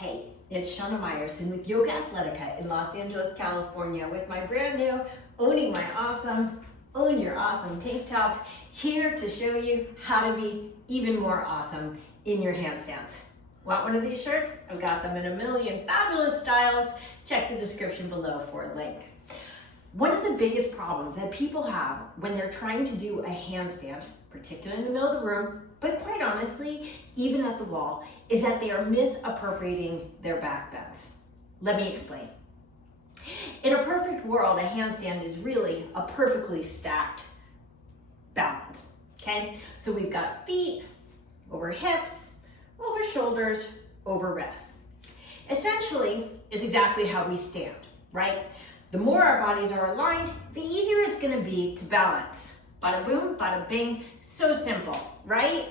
Hey, it's Shana Meyerson with YOGAthletica in Los Angeles, California with my brand new Owning My Awesome, Own Your Awesome tank top, here to show you how to be even more awesome in your handstands. Want one of these shirts? I've got them in a million fabulous styles. Check the description below for a link. One of the biggest problems that people have when they're trying to do a handstand, particularly in the middle of the room, but quite honestly, even at the wall, is that they are misappropriating their back bends. Let me explain. In a perfect world, a handstand is really a perfectly stacked balance, okay? So we've got feet over hips, over shoulders, over wrists. Essentially, it's exactly how we stand, right? The more our bodies are aligned, the easier it's gonna be to balance. Bada boom, bada bing, so simple, right?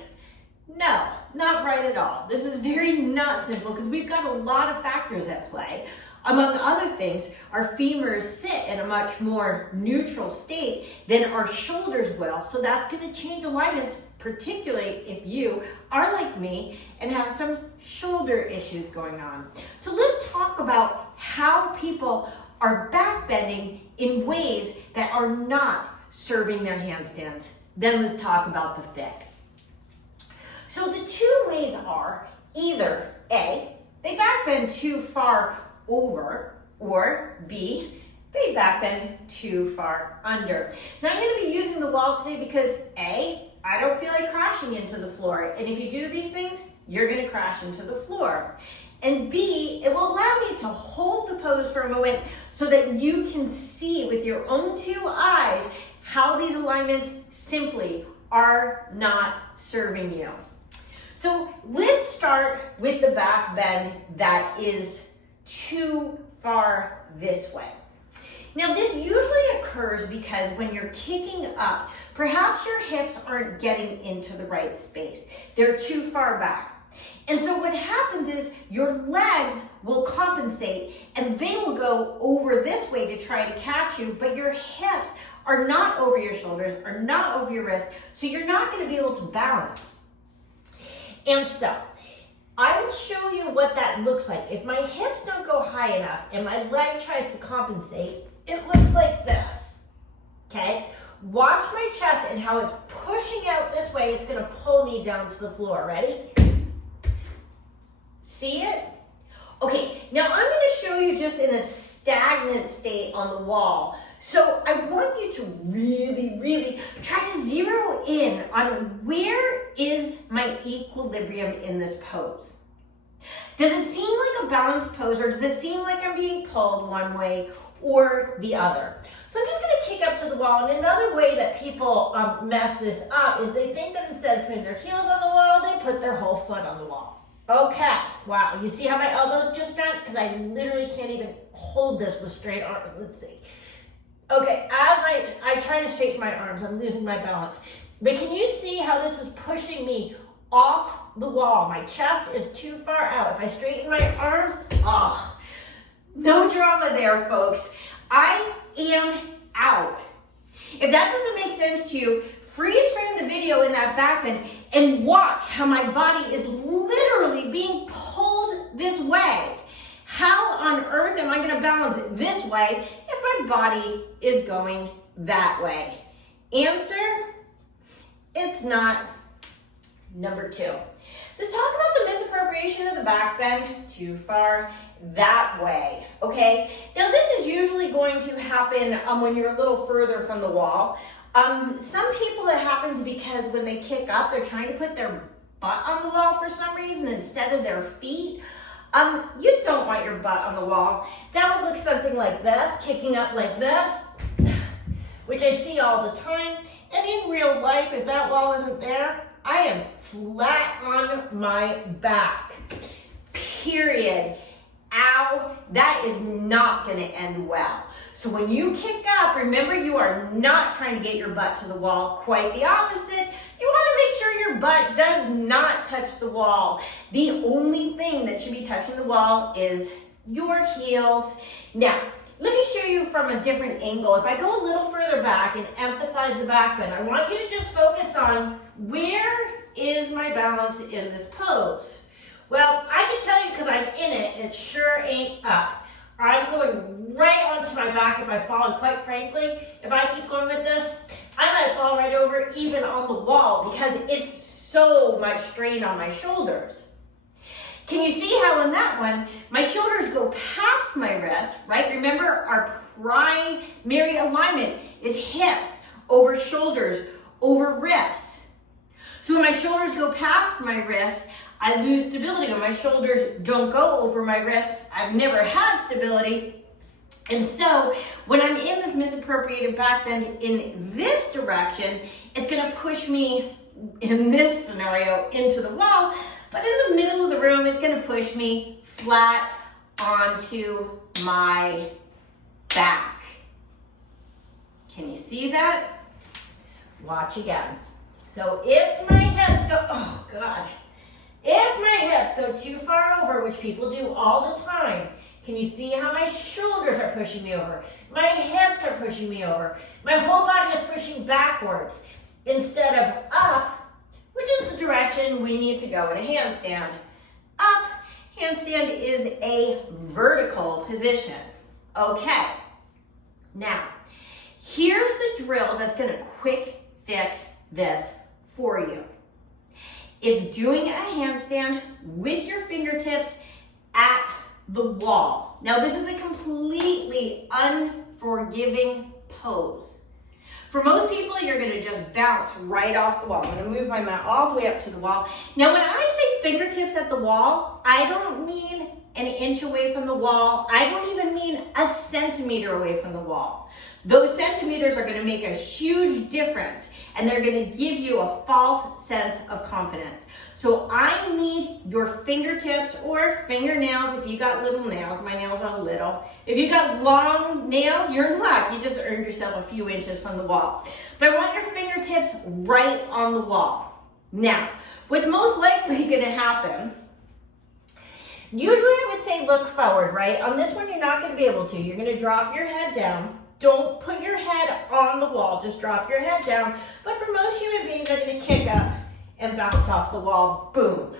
No, not right at all. This is very not simple because we've got a lot of factors at play. Among other things, our femurs sit in a much more neutral state than our shoulders will. So that's gonna change alignments, particularly if you are like me and have some shoulder issues going on. So let's talk about how people are back bending in ways that are not serving their handstands. Then let's talk about the fix. So the two ways are either A, they back bend too far over, or B, they back bend too far under. Now I'm gonna be using the wall today because A, I don't feel like crashing into the floor. And if you do these things, you're gonna crash into the floor. And B, it will allow me to hold the pose for a moment so that you can see with your own two eyes how these alignments simply are not serving you. So let's start with the back bend that is too far this way. Now this usually occurs because when you're kicking up, perhaps your hips aren't getting into the right space. They're too far back. And so what happens is your legs will compensate and they will go over this way to try to catch you, but your hips are not over your shoulders, are not over your wrists, so you're not going to be able to balance. And so I will show you what that looks like. If my hips don't go high enough and my leg tries to compensate, it looks like this, okay? Watch my chest and how it's pushing out this way. It's going to pull me down to the floor. Ready? See it? Okay, now I'm going to show you just in a stagnant state on the wall. So I want you to really try to zero in on where is my equilibrium in this pose. Does it seem like a balanced pose, or does it seem like I'm being pulled one way or the other? So I'm just going to kick up to the wall. And another way that people mess this up is they think that instead of putting their heels on the wall, they put their whole foot on the wall. Okay, wow, you see how my elbows just bent? Because I literally can't even hold this with straight arms. Let's see. Okay, as I try to straighten my arms, I'm losing my balance. But can you see how this is pushing me off the wall? My chest is too far out. If I straighten my arms, no drama there, folks. I am out. If that doesn't make sense to you, freeze frame the video in that back bend and watch how my body is literally being pulled this way. How on earth am I going to balance it this way if my body is going that way? Answer, it's not. Number two, let's talk about the misappropriation of the back bend too far that way, okay? Now this is usually going to happen when you're a little further from the wall. Some people it happens because when they kick up, they're trying to put their butt on the wall for some reason instead of their feet. You don't want your butt on the wall. That would look something like this, kicking up like this, which I see all the time. And in real life, if that wall isn't there, I am flat on my back, period. Ow, that is not gonna end well. So when you kick up, remember you are not trying to get your butt to the wall, quite the opposite. You wanna make sure your butt does not touch the wall. The only thing that should be touching the wall is your heels. Now, let me show you from a different angle. If I go a little further back and emphasize the back bend, I want you to just focus on where is my balance in this pose. Well, I can tell you because I'm in it, and it sure ain't up. I'm going right onto my back if I fall, and quite frankly, if I keep going with this, I might fall right over even on the wall because it's so much strain on my shoulders. Can you see how in that one, my shoulders go past my wrist, right? Remember, our primary alignment is hips over shoulders over wrists. So when my shoulders go past my wrist, I lose stability. When my shoulders don't go over my wrist, I've never had stability. And so when I'm in this misappropriated back bend in this direction, it's gonna push me, in this scenario, into the wall, but in the middle of the room, it's gonna push me flat onto my back. Can you see that? Watch again. So if my hips go, oh God, if my hips go too far over, which people do all the time, can you see how my shoulders are pushing me over? My hips are pushing me over. My whole body is pushing backwards instead of up, which is the direction we need to go in a handstand. Up, handstand is a vertical position. Okay, now, here's the drill that's gonna quick fix this for you. It's doing a handstand with your fingertips at the wall. Now, this is a completely unforgiving pose. For most people, you're gonna just bounce right off the wall. I'm gonna move my mat all the way up to the wall. Now, when I say fingertips at the wall, I don't mean an inch away from the wall. I don't even mean a centimeter away from the wall. Those centimeters are gonna make a huge difference, and they're gonna give you a false sense of confidence. So I need your fingertips or fingernails if you got little nails. My nails are little. If you got long nails, you're in luck. You just earned yourself a few inches from the wall. But I want your fingertips right on the wall. Now, what's most likely gonna happen, usually I would say look forward, right? On this one, you're not gonna be able to. You're gonna drop your head down. Don't put your head on the wall, just drop your head down. But for most human beings, they're gonna kick up and bounce off the wall, boom.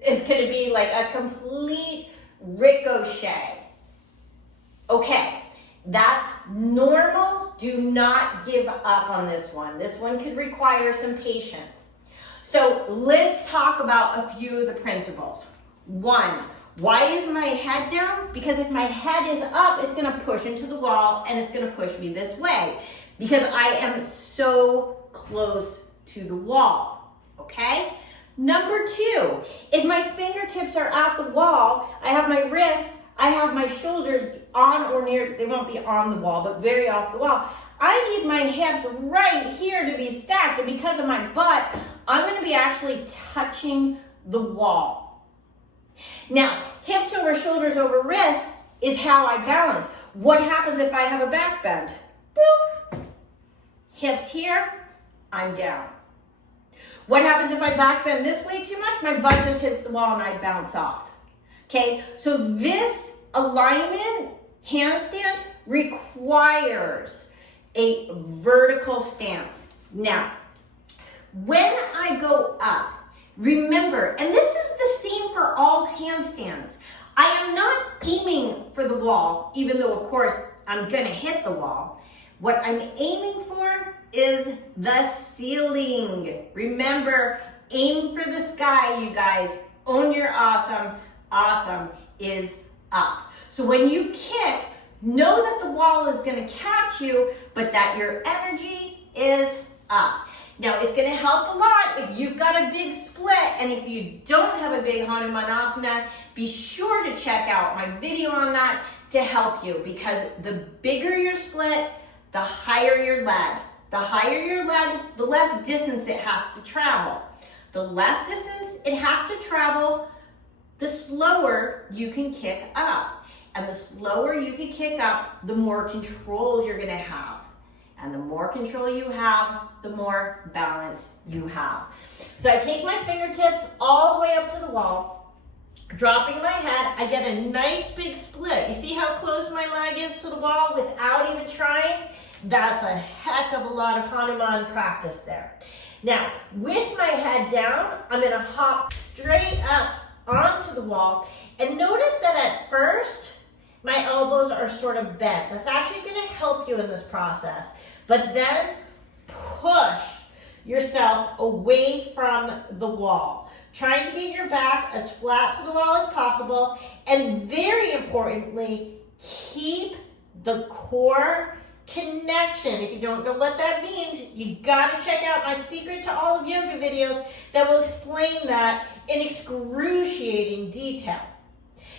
It's gonna be like a complete ricochet. Okay, that's normal. Do not give up on this one. This one could require some patience. So let's talk about a few of the principles. One, why is my head down? Because if my head is up, it's gonna push into the wall and it's gonna push me this way because I am so close to the wall. Okay? Number two, if my fingertips are at the wall, I have my wrists, I have my shoulders on or near, they won't be on the wall, but very off the wall. I need my hips right here to be stacked, and because of my butt, I'm gonna be actually touching the wall. Now, hips over shoulders over wrists is how I balance. What happens if I have a back bend? Boop. Hips here, I'm down. What happens if I back bend this way too much? My butt just hits the wall and I bounce off. Okay, so this alignment handstand requires a vertical stance. Now, when I go up, remember, and this is the same for all handstands, I am not aiming for the wall, even though of course I'm gonna hit the wall. What I'm aiming for is the ceiling. Remember, aim for the sky, you guys. Own your awesome. Awesome is up. So when you kick, know that the wall is gonna catch you, but that your energy is up. Now, it's gonna help a lot if you've got a big split, and if you don't have a big Hanumanasana, be sure to check out my video on that to help you, because the bigger your split, the higher your leg. The higher your leg, the less distance it has to travel. The less distance it has to travel, the slower you can kick up. And the slower you can kick up, the more control you're gonna have. And the more control you have, the more balance you have. So I take my fingertips all the way up to the wall, dropping my head, I get a nice big split. You see how close my leg is to the wall without even trying? That's a heck of a lot of Hanuman practice there. Now, with my head down, I'm gonna hop straight up onto the wall. And notice that at first, my elbows are sort of bent. That's actually going to help you in this process. But then push yourself away from the wall, trying to get your back as flat to the wall as possible. And very importantly, keep the core connection. If you don't know what that means, you gotta check out my Secret to All of Yoga videos that will explain that in excruciating detail.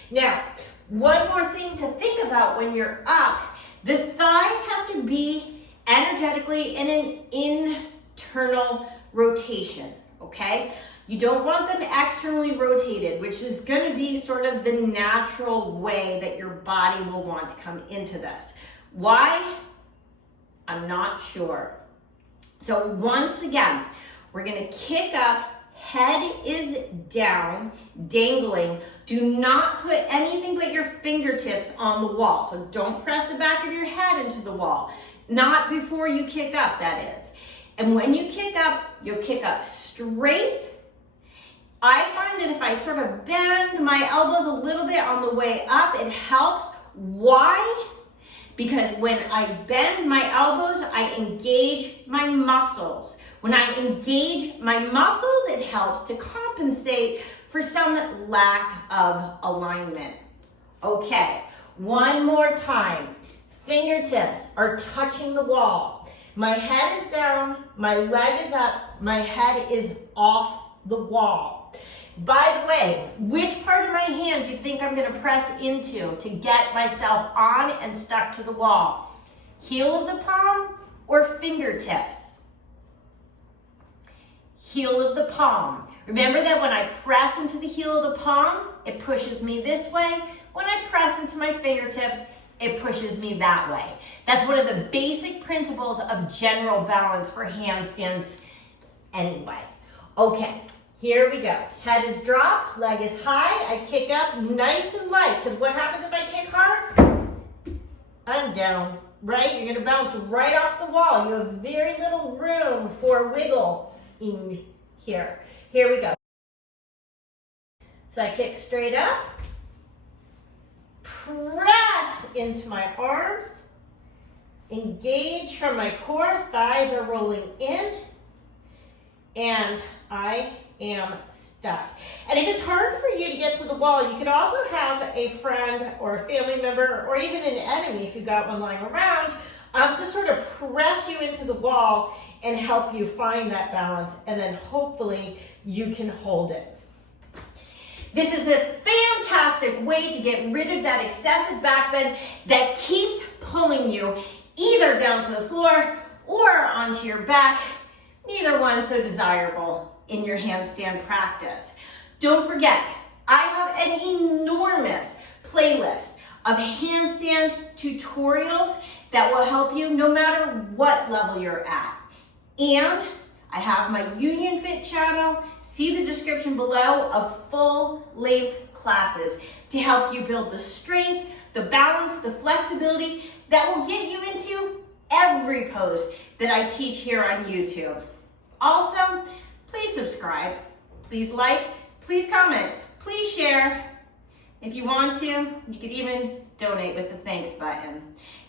Now, one more thing to think about when you're up, the thighs have to be energetically in an internal rotation, okay? You don't want them externally rotated, which is gonna be sort of the natural way that your body will want to come into this. Why? I'm not sure. So once again, we're gonna kick up, head is down, dangling. Do not put anything but your fingertips on the wall. So don't press the back of your head into the wall. Not before you kick up, that is. And when you kick up, you'll kick up straight. I find that if I sort of bend my elbows a little bit on the way up, it helps. Why? Because when I bend my elbows, I engage my muscles. When I engage my muscles, it helps to compensate for some lack of alignment. Okay, one more time. Fingertips are touching the wall. My head is down, my leg is up, my head is off the wall. By the way, which part of my hand do you think I'm gonna press into to get myself on and stuck to the wall? Heel of the palm or fingertips? Heel of the palm. Remember that when I press into the heel of the palm, it pushes me this way. When I press into my fingertips, it pushes me that way. That's one of the basic principles of general balance for handstands anyway. Okay. Here we go. Head is dropped, leg is high. I kick up nice and light, because what happens if I kick hard? I'm down, right? You're gonna bounce right off the wall. You have very little room for wiggle in here. Here we go. So I kick straight up, press into my arms, engage from my core, thighs are rolling in, and I am stuck. And if it's hard for you to get to the wall, you could also have a friend or a family member or even an enemy, if you've got one lying around, to sort of press you into the wall and help you find that balance, and then hopefully you can hold it. This is a fantastic way to get rid of that excessive back bend that keeps pulling you either down to the floor or onto your back, neither one so desirable in your handstand practice. Don't forget, I have an enormous playlist of handstand tutorials that will help you no matter what level you're at. And I have my Union Fit channel, see the description below, of full-length classes to help you build the strength, the balance, the flexibility that will get you into every pose that I teach here on YouTube. Also, please subscribe, please like, please comment, please share. If you want to, you could even donate with the thanks button.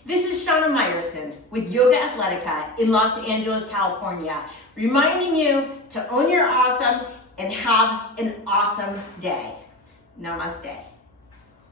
This is Shana Meyerson with YOGAthletica in Los Angeles, California, reminding you to own your awesome and have an awesome day. Namaste.